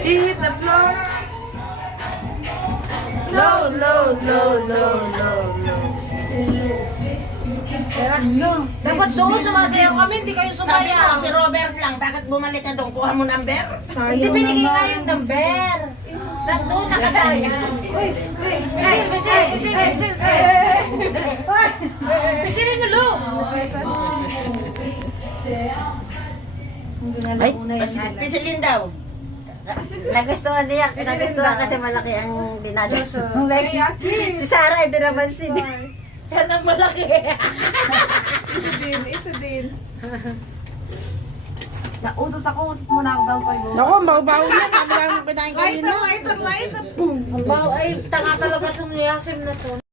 She hit the floor. Low, low, low, low, low, low. Dapat doon sumasayaw kami, hindi kayo Sabi ko, sumayaw. si Robert lang, bakit bumalik ka doon? Kuha mo number? Hindi binigay nga yung number. Nandun nakatayo. Bisil. Bisilin mo, Lu. Ay, pisilin daw. Nagustuhan niya. Nagustuhan kasi malaki ang dinado. Si Sarah ay dinabansin. Yan ang malaki. Ito din. Nautot ako. Muna ako daw kayo. Naku, baw-baw niya. Sabi lang mo kinain kanina. Ang baho ay tanga talaga itong yasim na to.